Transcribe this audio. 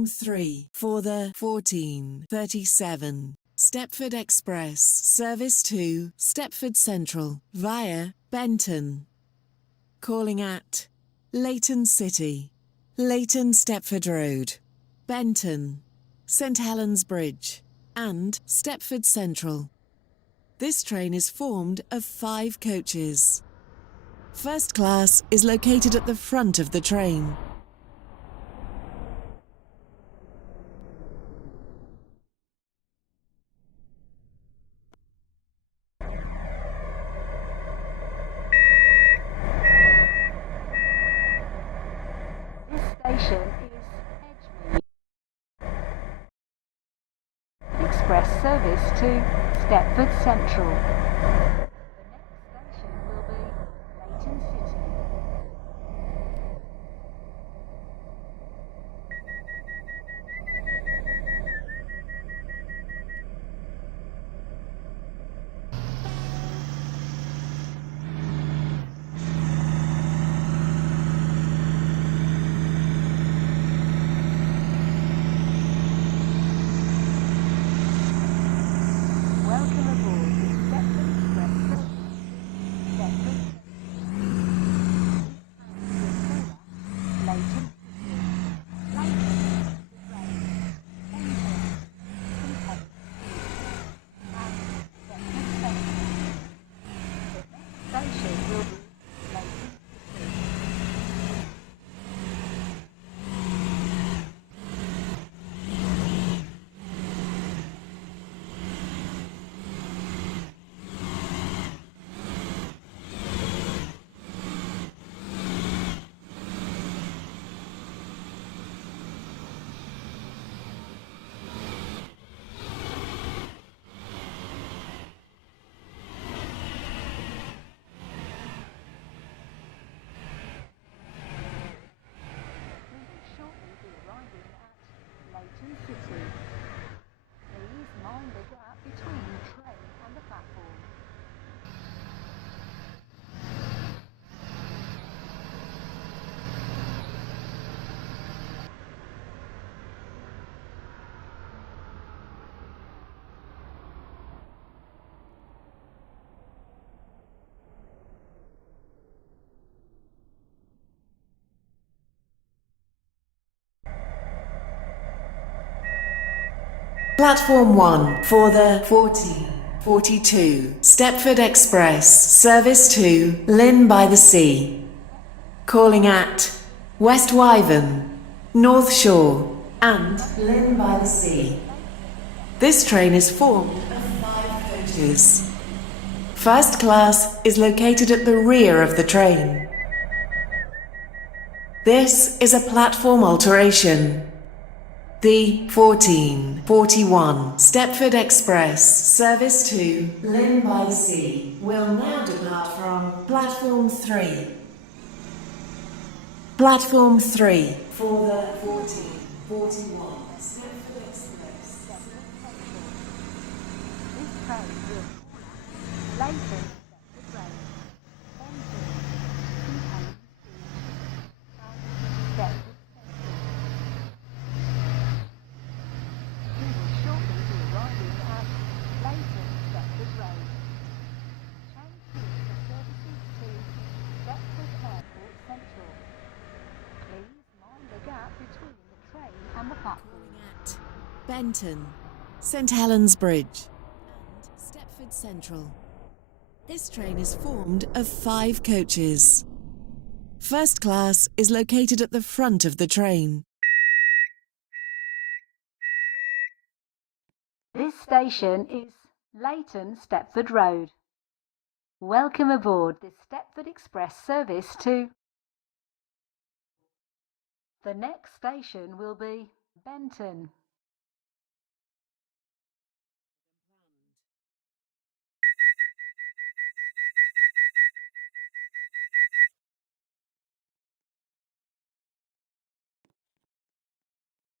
Platform 3 for the 14:37 Stepford Express service to Stepford Central via Benton. Calling at Leighton City, Leighton Stepford Road, Benton, St Helens Bridge and Stepford Central. This train is formed of 5 coaches. First class is located at the front of the train. This station is Edgemead. Express service to Stepford Central. The next station will be Leighton City. Welcome aboard the Stepford Express service. Stepford Leighton City. Leighton station will be Leighton City. Leighton City. Please mind the gap between the train and the platform. Platform 1 for the 14:42 Stepford Express service to Lynn by the Sea. Calling at West Wyvern, North Shore and Lynn by the Sea. This train is formed of 5 coaches. First class is located at the rear of the train. This is a platform alteration. The 14:41 Stepford Express service to Lynn by the Sea will now depart from Platform 3. Platform 3 for the 14:41 Stepford Express. This train will Leighton Stepford Road, Benton, St Helens Bridge and Stepford Central. We will shortly be arriving at Leighton Stepford Road. Change here for services to Stepford Airport Central. Please mind the gap between the train and the platform. At Benton, St Helens Bridge and Stepford Central. This train is formed of 5 coaches. First class is located at the front of the train. This station is Leighton Stepford Road. Welcome aboard the Stepford Express service to. The next station will be Benton.